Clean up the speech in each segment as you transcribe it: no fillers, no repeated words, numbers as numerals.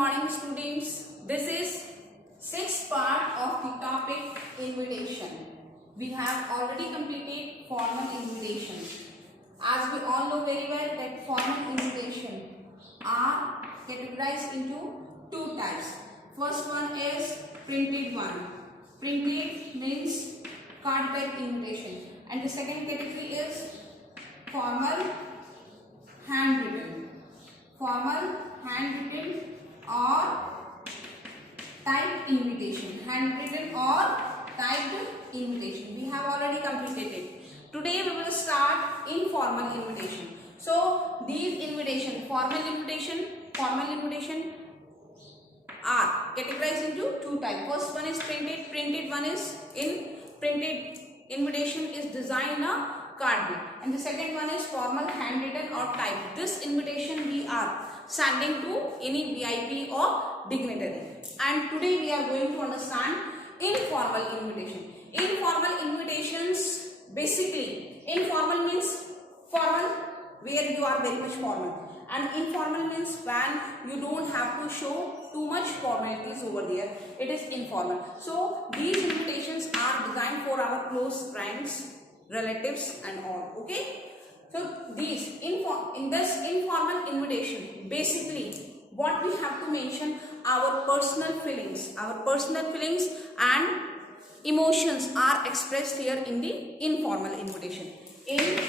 morning students. This is sixth part of the topic invitation. We have already completed formal invitation. As we all know very well that formal invitation are categorized into two types. First one is printed one. Printed means card-type invitation. And the second category is formal handwritten. Formal handwritten or typed invitation. Handwritten or typed invitation. We have already completed it. Today we will start informal invitation. So these invitation, formal invitation are categorized into two types. First one is printed. Printed one is in printed invitation is designed in a cardboard, and the second one is formal handwritten or typed. This invitation we are sending to any VIP or dignitary. And today we are going to understand informal invitation. Informal invitations, basically informal means formal where you are very much formal, and informal means when you don't have to show too much formalities over there. It is informal. So these invitations are designed for our close friends, relatives and all. Okay, so these in this informal invitation, basically what we have to mention, our personal feelings and emotions are expressed here in the informal invitation. In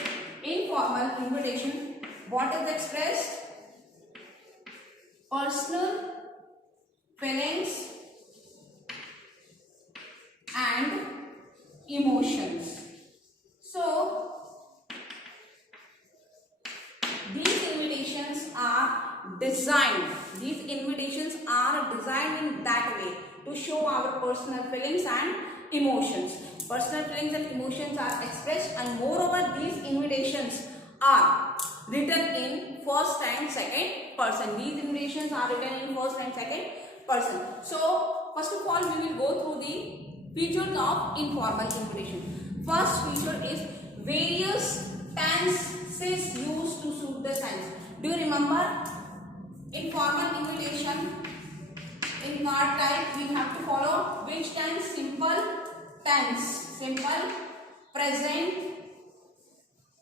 informal invitation, what is expressed? Personal feelings and emotions. So these invitations are designed in that way to show our personal feelings and emotions. Personal feelings and emotions are expressed, and moreover these invitations are written in first and second person. These invitations are written in first and second person. So first of all we will go through the features of informal invitation. First feature is various tenses used to suit the sense. Do you remember in formal invitation in card type we have to follow which tense? Simple tense. Simple present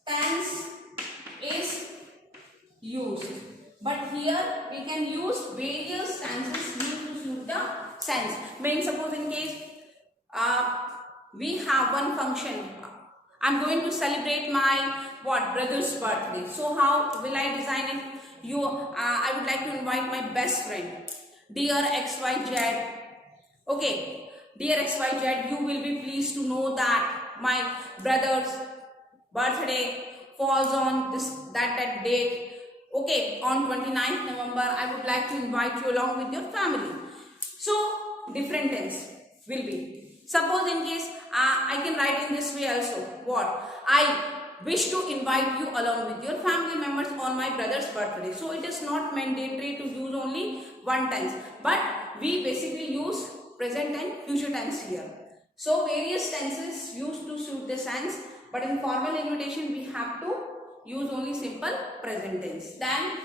tense is used, but here we can use various tenses used to suit the sense. Means suppose in case we have one function, I'm going to celebrate my brother's birthday. So how will I design it? I would like to invite my best friend, dear XYZ. Okay, dear XYZ, you will be pleased to know that my brother's birthday falls on that date. Okay, on 29th November, I would like to invite you along with your family. So different tense will be. Suppose in case I can write in this way also. What? I wish to invite you along with your family members on my brother's birthday. So it is not mandatory to use only one tense, but we basically use present and future tense here. So various tenses used to suit the sense, but in formal invitation we have to use only simple present tense. Then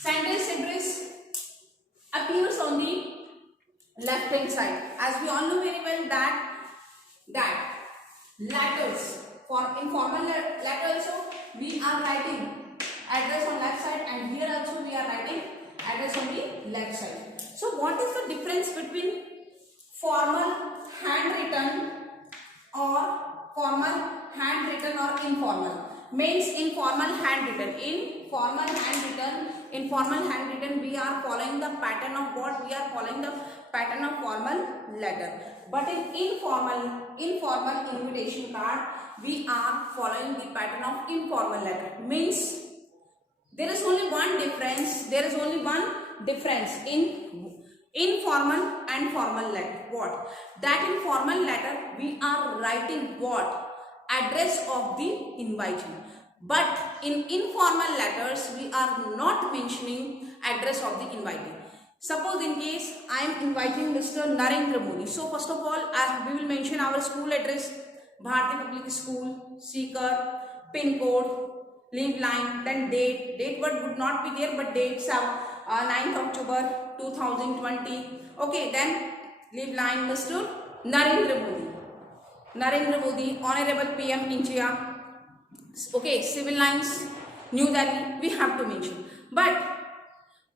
sentence address appears on the left hand side. As we all know very well that letters, for informal letter also we are writing address on left side, and here also we are writing address on the left side. So what is the difference between formal handwritten or informal? Means informal handwritten. In formal handwritten we are following the pattern of what? We are following the pattern of formal letter. But in informal invitation card we are following the pattern of informal letter. Means there is only one difference. In informal and formal letter. What? That in formal letter we are writing what? Address of the invitee. But in informal letters we are not mentioning address of the invitee. Suppose in case I am inviting Mr. Narendra Modi. So first of all we will mention our school address, Bharati Public School, Sikar, pin code, leave line, then date. Date word would not be there, but dates are 9th October 2020. Okay, then leave line Mr. Narendra Modi. Narendra Modi, Honorable PM India. Okay, civil lines, New Delhi, we have to mention. But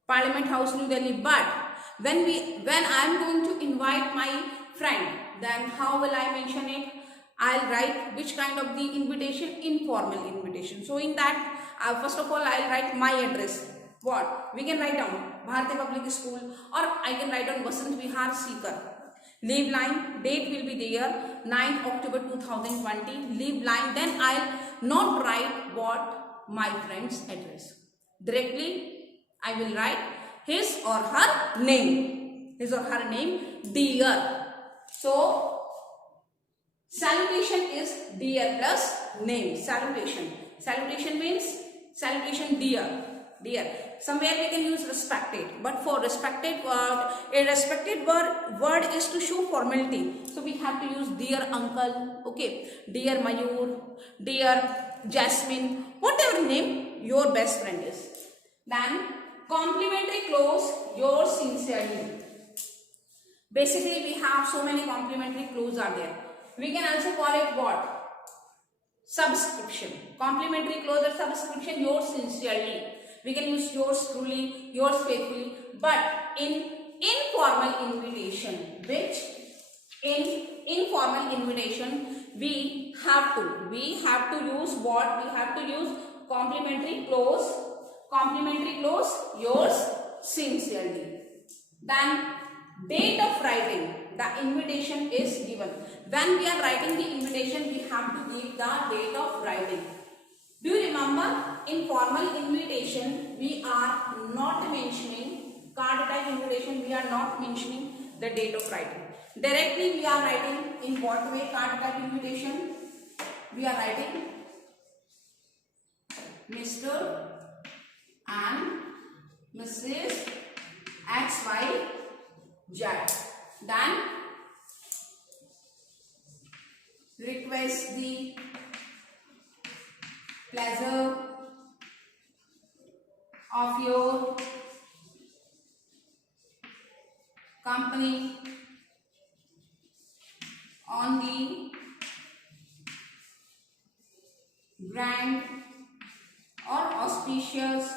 Parliament House, New Delhi. But when I am going to invite my friend, then how will I mention it? I'll write which kind of the invitation? Informal invitation. So in that, first of all, I'll write my address. What? We can write down Bharati Public School, or I can write down Vasant Vihar, Sikar. Leave line, date will be there, 9th October 2020. Leave line, then I'll not write what? My friend's address. Directly, I will write his or her name. His or her name, dear. So, salutation is dear plus name. Salutation. Salutation means salutation dear. Dear. Somewhere we can use respected, but for respected word, a respected word is to show formality. So we have to use dear uncle, okay, dear Mayur, dear Jasmine, whatever name your best friend is. Then complimentary clause, yours sincerely. Basically, we have so many complimentary clauses are there. We can also call it what? Subscription. Complimentary clause or subscription, yours sincerely. We can use yours truly, yours faithfully. But in informal invitation, in informal invitation, we have to use what? We have to use complimentary clause. Complimentary clause, yours sincerely. Then date of writing, the invitation is given. When we are writing the invitation, we have to give the date of writing. Do you remember, in formal invitation, we are not mentioning, card type invitation, we are not mentioning the date of writing. Directly we are writing in what way? Card type invitation, we are writing Mr. and Mrs. XYZ. Then request the pleasure of your company on the grand or auspicious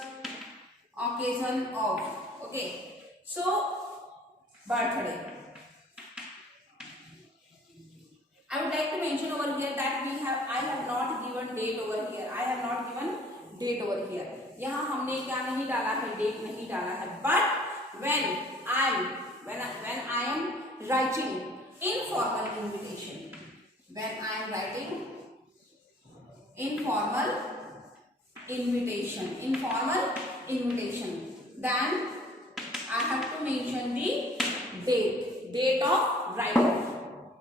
occasion of, okay, so birthday. I would like to mention over here that I have not given date over here. I have not given date over here. यहाँ हमने क्या नहीं डाला है? Date नहीं डाला है. But when I am writing informal invitation, when I am writing informal invitation, then I have to mention the date of writing.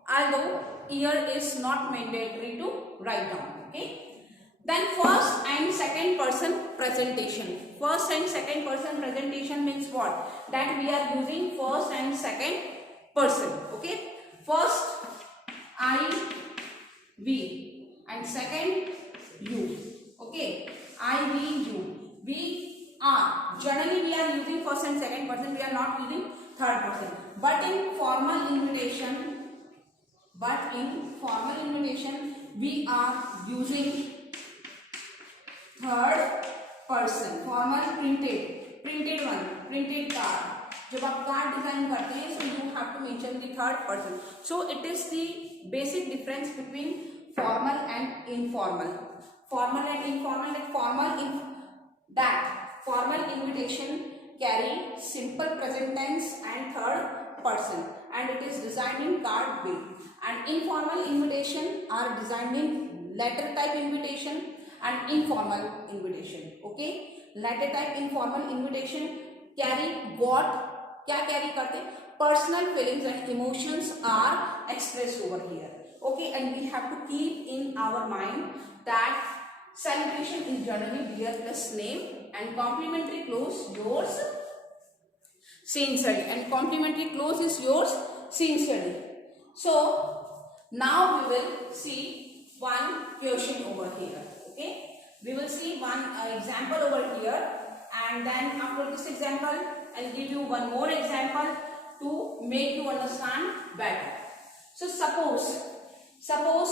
Although year is not mandatory to write down, okay. Then first and second person presentation. First and second person presentation means what? That we are using first and second person, okay. First I, we, and second you, okay. I, we, you, we are. Generally we are using first and second person, we are not using third person. But in formal invitation, we are using third person. Formal printed card. जब आप card design करते हैं, so you have to mention the third person. So it is the basic difference between formal and informal. Formal and informal. That formal invitation carry simple present tense and third person, and it is designed in card way. And informal invitation are designed in letter type invitation and informal invitation, okay. Letter type informal invitation carry what? क्या carry करते? Personal feelings and emotions are expressed over here, okay. And we have to keep in our mind that celebration is generally dear plus name, and complimentary clause yours sincerely, and complimentary clause is yours sincerely. So now we will see one question over here, okay. We will see one example over here, and then after this example I'll give you one more example to make you understand better. So suppose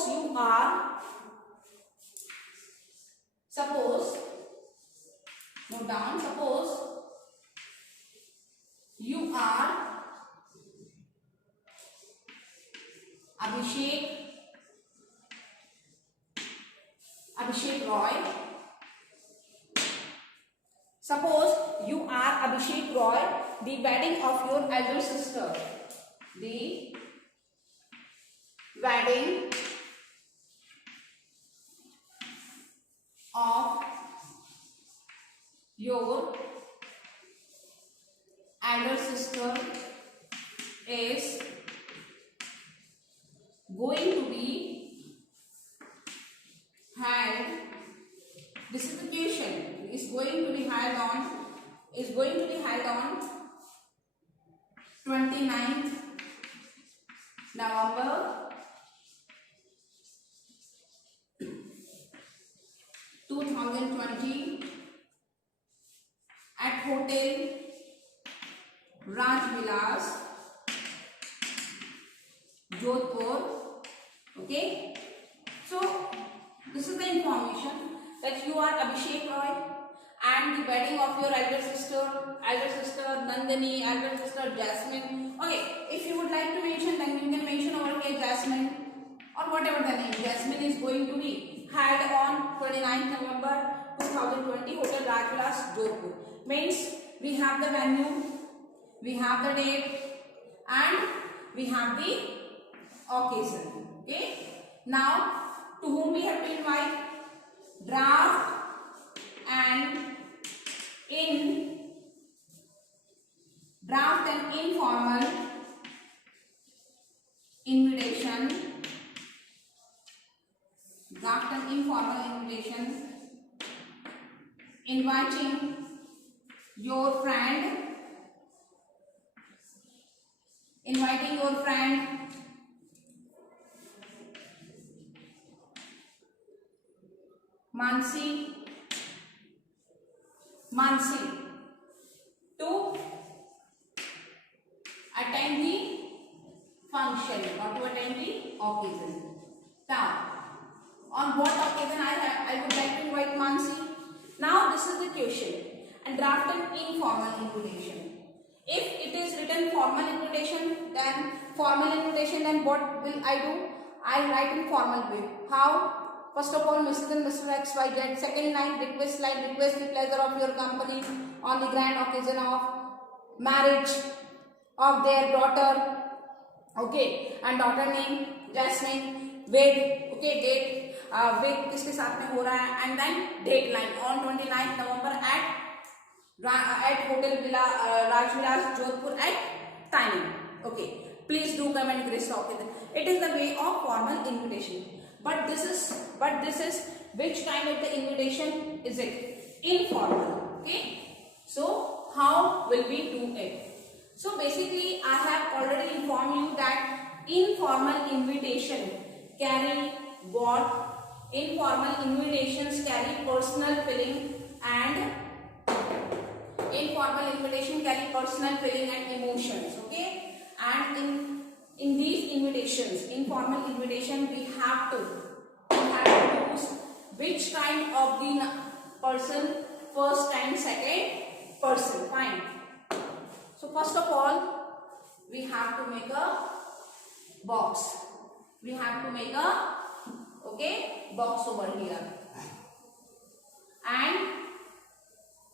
you are, note down, suppose you are Abhishek Roy. Suppose you are Abhishek Roy, the wedding of your elder sister. The wedding of your elder sister is going to be held. This is the question. Is going to be held on 29th November 2020 at Hotel Rajvilas, Jodhpur. Okay. So this is the information that you are Abhishek Roy and the wedding of your elder sister Nandini, elder sister Jasmine. Okay, if you would like to mention, then you can mention over here Jasmine or whatever the name. Jasmine is going to be held on 29th November 2020, Hotel Rajvilas, Jodhpur. Means we have the venue, we have the date, and we have the occasion. Okay. Now, to whom we have to invite? Draft and informal invitation. Draft and informal invitation. Inviting your friend. Mansi to attend the function or to attend the occasion. Now, on what occasion I would like to invite Mansi? Now this is the question. And draft an informal invitation. If it is written formal invitation, then what will I do? I write in formal way. How? First of all, Mrs. and Mr. XYZ. Second line, request the pleasure of your company on the grand occasion of marriage of their daughter. Okay, and daughter name Jasmine. With okay date with किसके साथ में हो रहा है, and then date line on 29th November at Hotel Rajvilas, Jodhpur at timing. Okay, please do come and grace the occasion. It is the way of formal invitation. But this is which kind of the invitation is it? Informal. Okay. So how will we do it? So basically I have already informed you that informal invitation carry what? Informal invitations carry personal feeling and emotions. Okay. And in these invitations, informal invitation, we have to use which kind of the person? First and second person. Fine. So first of all, we have to make a box. Box over here. And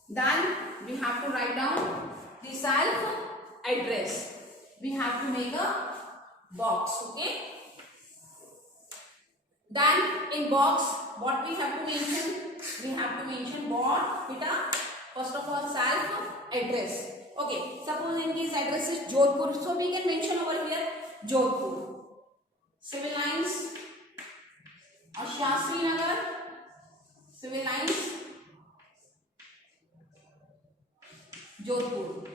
then we have to write down the self address. We have to make a box. Okay. Then in box, what we have to mention? We have to mention what? First of all, self address. Okay. Suppose in this address is Jodhpur, so we can mention over here Jodhpur. Civil lines or Shastri Nagar. Civil lines Jodhpur.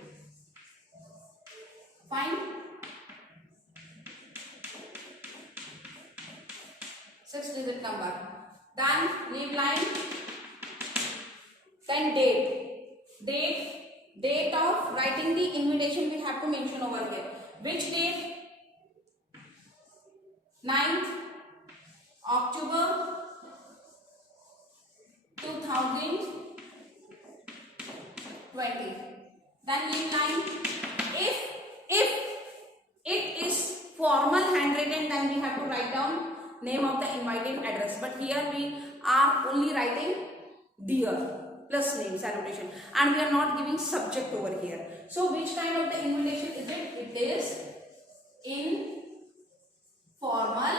Fine. 6-digit number. Then leave line. Then date. date of writing the invitation we have to mention over here. Which date? 9th October 2020. Then leave line. If it is formal handwritten, then we have to write down name of the inviting address. But here we are only writing dear plus name salutation, and we are not giving subject over here. So which kind of the invitation is it? It is informal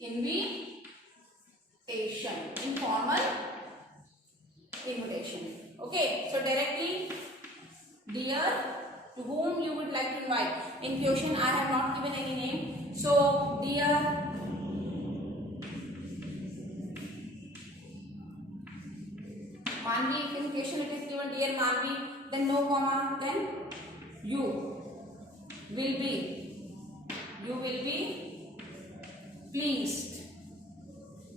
invitation. Informal invitation. Okay, so directly, dear, to whom you would like to invite. In question I have not given any name, so dear Manvi. If in question it is given dear Manvi, then no comma, then you will be pleased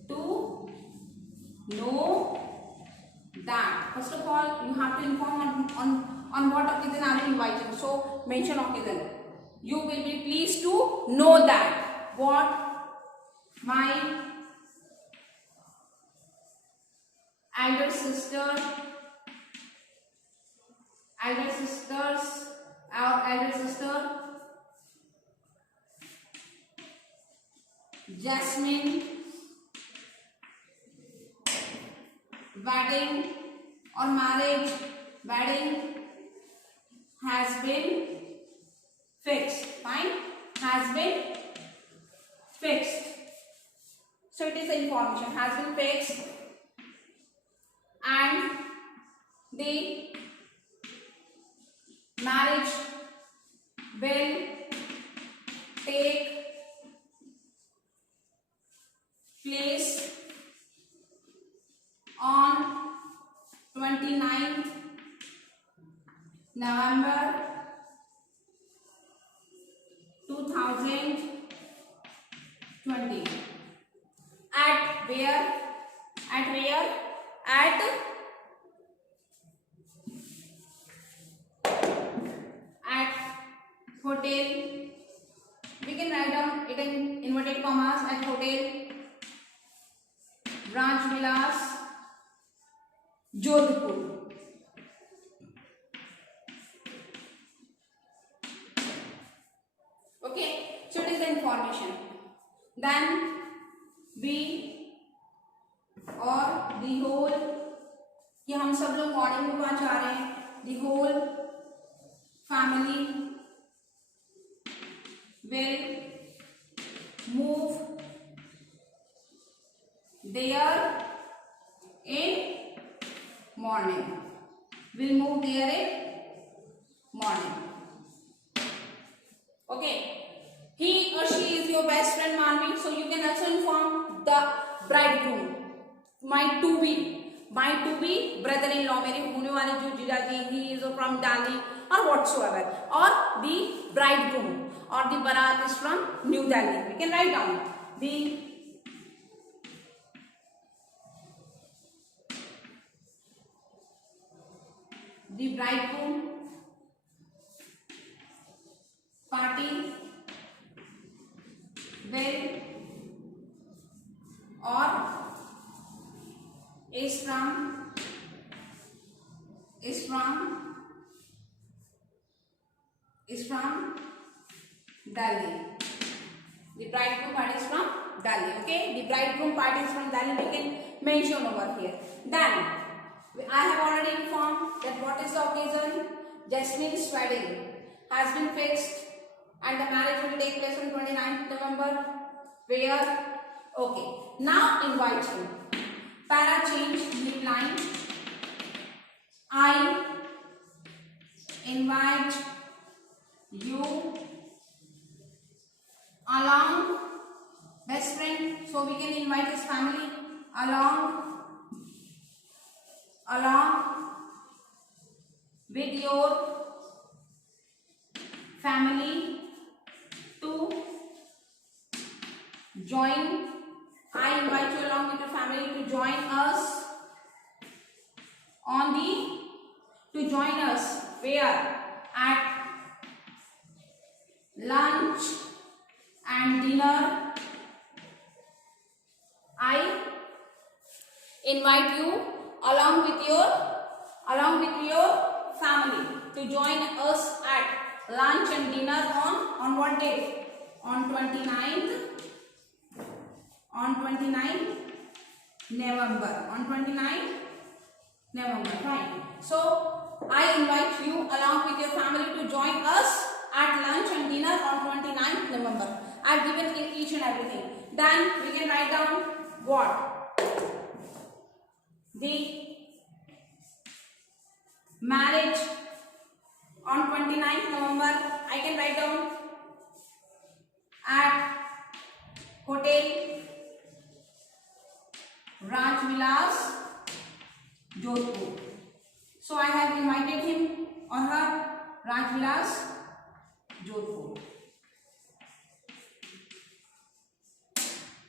to know that. First of all, you have to inform on what occasion are you inviting. So mention occasion. You will be pleased to know that what my elder sisters our elder sister Jasmine wedding or marriage wedding has been fixed. Fine, has been fixed. So it is the information has been fixed, and the marriage will take place on 29th November 2020. At where? At where? At hotel. We can write down it in inverted commas. At hotel Branch Vilas, Jodhpur. Okay, so it is the information. Then we और the whole, कि हम सब लोग morning में वहाँ जा रहे हैं. The whole family will move there in morning. Will move there in morning. Okay. He or she is your best friend Manvi. So you can also inform the bridegroom. My to be brother-in-law, मेरे होने वाले जो जीजाजी, he is from Delhi or whatsoever, or the bridegroom or the barat is from New Delhi. We can write down the bridegroom party will or is from Delhi. The bridegroom party is from Delhi. Okay, the bridegroom party is from Delhi. We can mention over here. Then I have already informed that what is the occasion. Jasmine's wedding has been fixed and the marriage will take place on 29th November. Where? Okay. Now invite him. Para change, leave line. I invite you along, best friend, so we can invite his family along with your family to join. I invite you along with your family to join us on the to join us where? At lunch and dinner. I invite you along with your family to join us at lunch and dinner on what day? On 29th November. On 29th November. Fine. So I invite you along with your family to join us at lunch and dinner on 29th November. I have given each and everything. Then we can write down what? The marriage on 29th November. I can write down at Hotel Rajvilas, Jodhpur. So I have invited him or her Rajvilas, Jodhpur.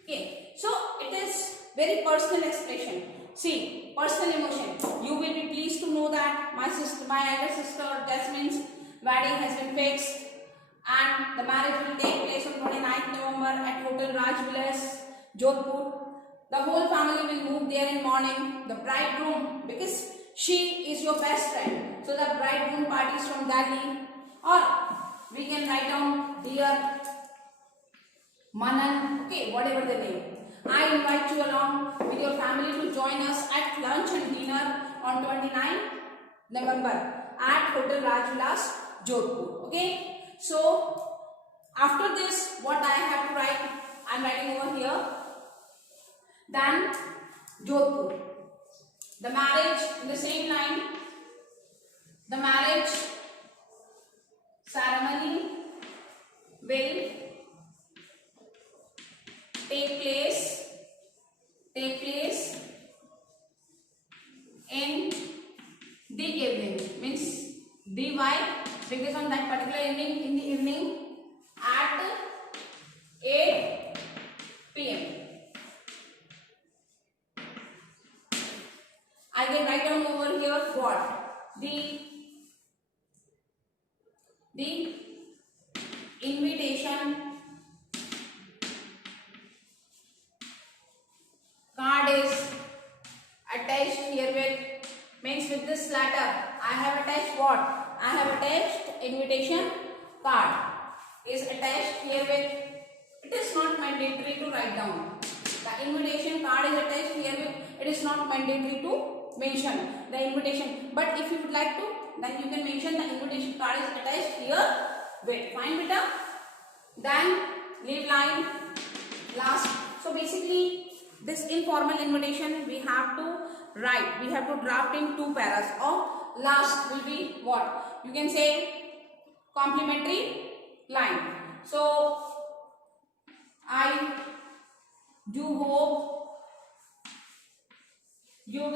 Okay, so it is very personal expression. See, personal emotion. You will be pleased to know that my elder sister Jasmine's wedding has been fixed, and the marriage will take place on 29th November at Hotel Rajvilas, Jodhpur. The whole family will move there in morning. The bridegroom, because she is your best friend, so the bridegroom party is from Delhi. Or we can write down dear Manan, okay, whatever the name. I invite you along with your family to join us at lunch and dinner on 29th November at Hotel Rajvilas, Jodhpur. Okay, so after this, what I have to write, I am writing over here. Then Jodhpur. The marriage in the same line. The marriage ceremony will take place in the evening, means the why, because on that particular evening, in the evening at 8 p.m. I can write down over here what? The invitation card is attached herewith, means with this letter I have attached what? I have attached invitation card is attached herewith. It is not mandatory to write down. The invitation card is attached herewith. It is not mandatory to mention the invitation, but if you would like to, then you can mention the invitation card is attached here. Wait, fine beta. Then leave line last. So basically this informal invitation we have to write, we have to draft in 2 paras. Or last will be what? You can say complimentary line. So I do hope you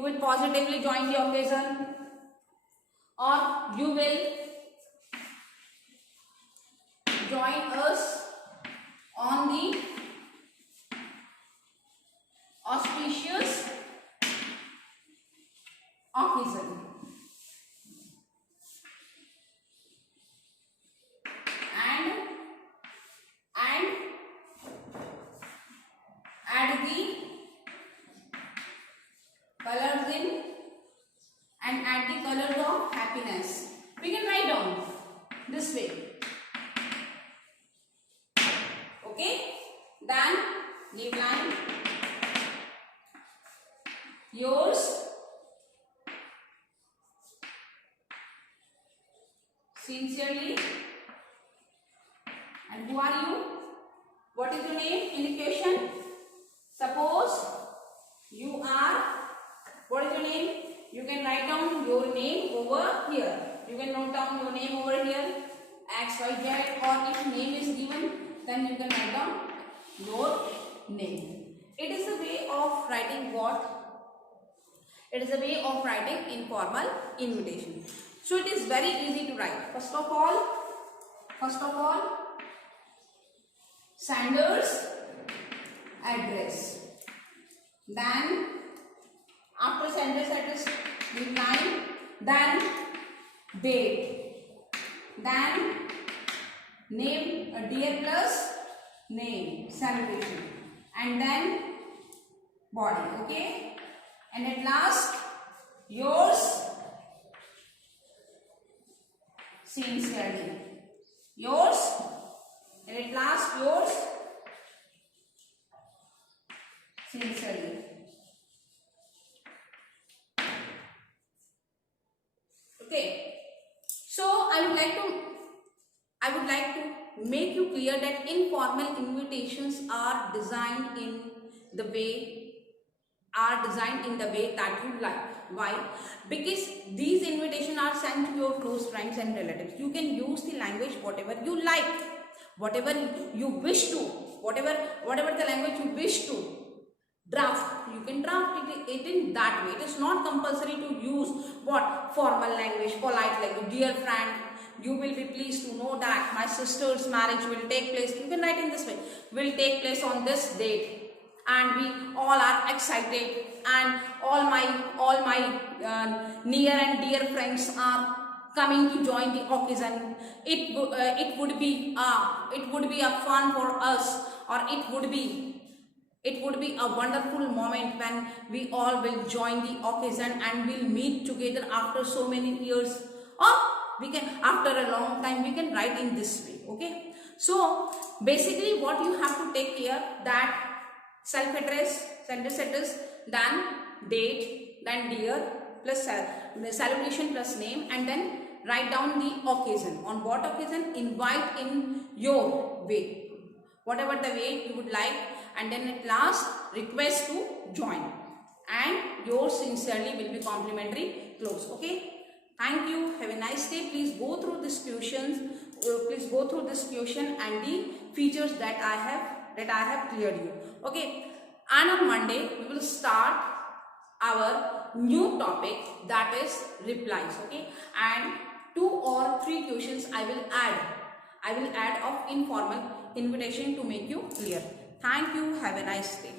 will positively join the occasion, or you will join us on the auspicious occasion. And add the colors in and add the colors of happiness. We can write down this way. Okay, then leave line. Yours sincerely. And who are you? What is your name in the question? Suppose you are, what is your name? You can write down your name over here. You can note down your name over here, X, Y, Z, or if name is given, then you can write down your name. It is a way of writing what? It is a way of writing informal invitation. So it is very easy to write. First of all, sender's address. Then After sender set is with name, then date, then name, dear plus name, salutation, and then body. Okay, and at last yours sincerely, yours, and at last yours sincerely. Okay, so I would like to make you clear that informal invitations are designed in the way that you like. Why? Because these invitations are sent to your close friends and relatives. You can use the language whatever you like, whatever you wish to, whatever the language you wish to draft, you can draft it in that way. It is not compulsory to use what formal language, polite language. Dear friend, you will be pleased to know that my sister's marriage will take place. You can write in this way, will take place on this date, and we all are excited, and all my near and dear friends are coming to join the occasion. It would be a fun for us, or it would be a wonderful moment when we all will join the occasion and we'll meet together after so many years, or we can, after a long time, we can write in this way. Okay, so basically what you have to take care, that self address, sender address, then date, then dear plus salutation plus name, and then write down the occasion, on what occasion, invite in your way, whatever the way you would like, and then at last request to join, and yours sincerely will be complimentary close. Okay, thank you, have a nice day. Please go through this question and the features that I have cleared you. Okay, and on Monday we will start our new topic, that is replies. Okay, and 2 or 3 questions I will add of informal invitation to make you clear. Thank you. Have a nice day.